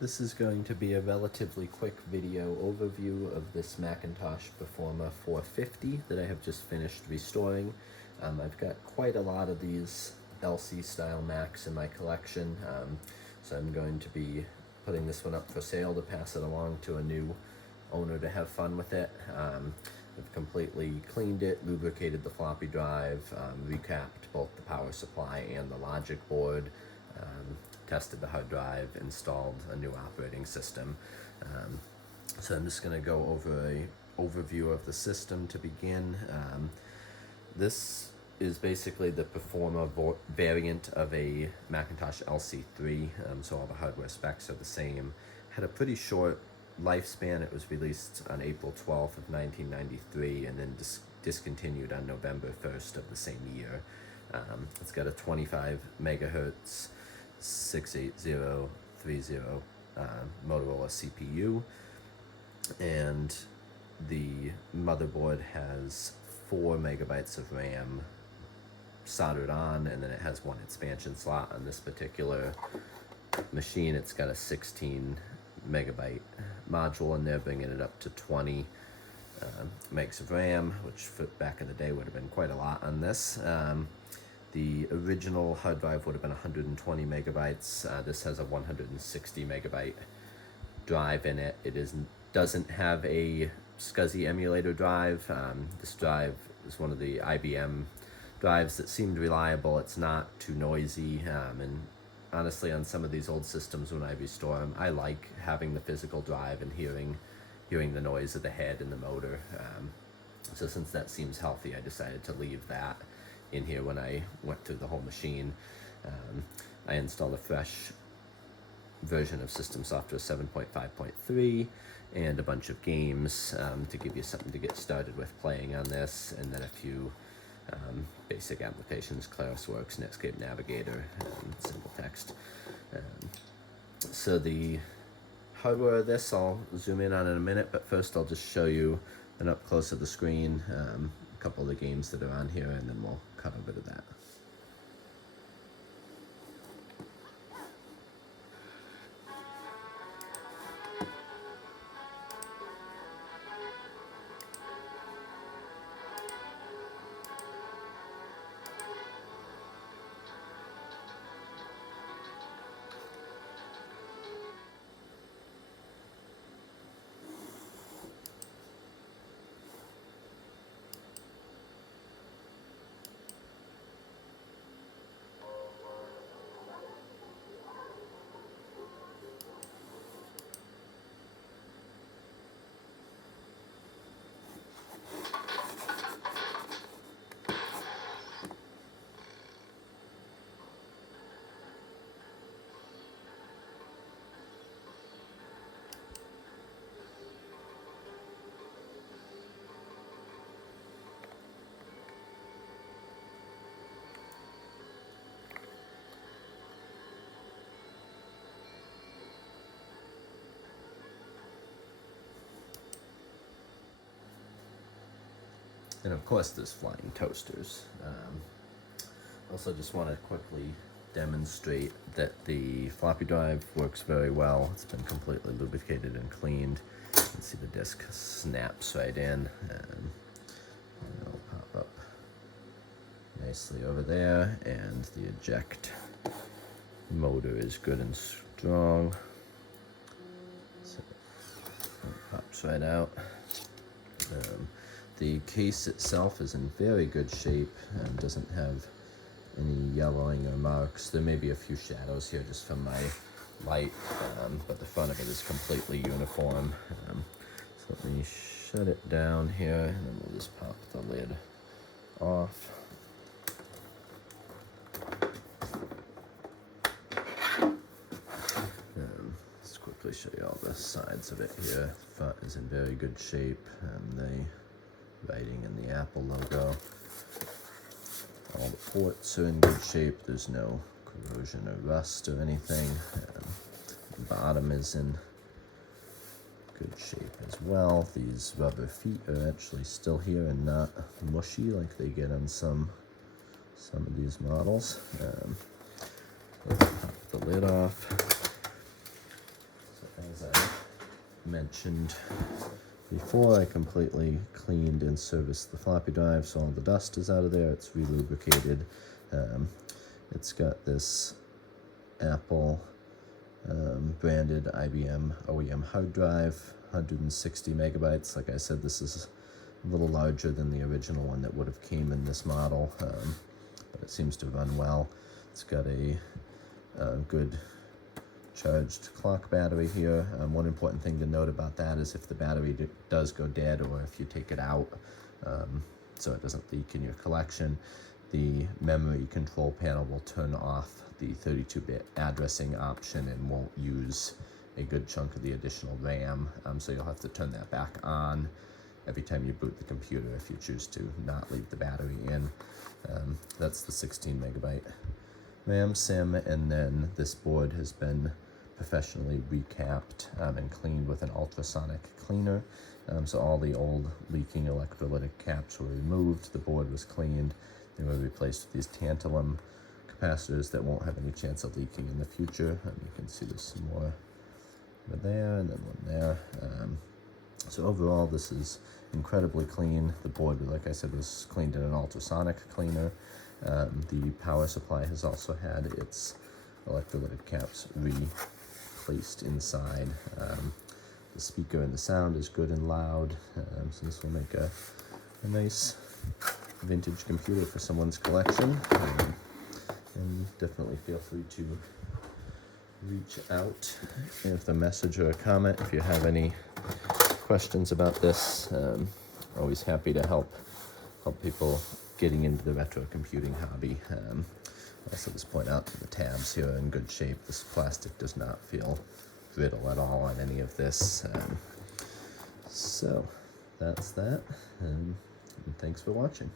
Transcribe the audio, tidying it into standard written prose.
This is going to be a relatively quick video overview of this Macintosh Performa 450 that I have just finished restoring. I've got quite a lot of these LC style Macs in my collection, so I'm going to be putting this one up for sale to pass it along to a new owner to have fun with it. I've completely cleaned it, lubricated the floppy drive, recapped both the power supply and the logic board, tested the hard drive, installed a new operating system. So I'm just going to go over an overview of the system to begin. This is basically the Performa variant of a Macintosh LCIII, so all the hardware specs are the same. Had a pretty short lifespan. It was released on April 12th of 1993 and then discontinued on November 1st of the same year. It's got a 25 megahertz 68030 Motorola CPU, and the motherboard has 4 megabytes of RAM soldered on, and then it has one expansion slot. On this particular machine, it's got a 16 megabyte module in there, bringing it up to 20 megs of RAM, which back in the day would have been quite a lot on this. The original hard drive would have been 120 megabytes. This has a 160 megabyte drive in it. It doesn't have a SCSI emulator drive. This drive is one of the IBM drives that seemed reliable. It's not too noisy, and honestly, on some of these old systems when I restore them, I like having the physical drive and hearing the noise of the head and the motor. So since that seems healthy, I decided to leave that in here when I went through the whole machine. I installed a fresh version of System Software 7.5.3 and a bunch of games to give you something to get started with playing on this, and then a few basic applications: ClarisWorks, Netscape Navigator, simple text. So the hardware of this I'll zoom in on in a minute, but first I'll just show you an up close of the screen, a couple of the games that are on here, and then we'll cut a bit of that. And of course there's flying toasters. Also just want to quickly demonstrate that the floppy drive works very well. It's been completely lubricated and cleaned. You can see the disk snaps right in, and it'll pop up nicely over there, and the eject motor is good and strong, so it pops right out. The case itself is in very good shape and doesn't have any yellowing or marks. There may be a few shadows here just from my light, but the front of it is completely uniform. So let me shut it down here, and then we'll just pop the lid off. Let's quickly show you all the sides of it here. The front is in very good shape, and the writing and the Apple logo. All the ports are in good shape. There's no corrosion or rust or anything. The bottom is in good shape as well. These rubber feet are actually still here and not mushy like they get on some of these models. Let's pop the lid off. mentioned before, I completely cleaned and serviced the floppy drive, so all the dust is out of there. It's re-lubricated. It's got this Apple branded IBM OEM hard drive, 160 megabytes. Like I said, this is a little larger than the original one that would have came in this model, but it seems to run well. It's got a good charged clock battery here. One important thing to note about that is if the battery does go dead, or if you take it out so it doesn't leak in your collection, the memory control panel will turn off the 32-bit addressing option and won't use a good chunk of the additional RAM, so you'll have to turn that back on every time you boot the computer if you choose to not leave the battery in. That's the 16 megabyte RAM SIM, and then this board has been professionally recapped and cleaned with an ultrasonic cleaner. So all the old leaking electrolytic caps were removed, the board was cleaned, they were replaced with these tantalum capacitors that won't have any chance of leaking in the future. You can see there's some more over there and then one there. So overall, this is incredibly clean. The board, like I said, was cleaned in an ultrasonic cleaner. The power supply has also had its electrolytic caps replaced inside. The speaker and the sound is good and loud, so this will make a nice vintage computer for someone's collection. And definitely feel free to reach out with a message or a comment if you have any questions about this. Always happy to help people getting into the retro computing hobby. Also just point out that the tabs here are in good shape. This plastic does not feel brittle at all on any of this. So that's that, and thanks for watching.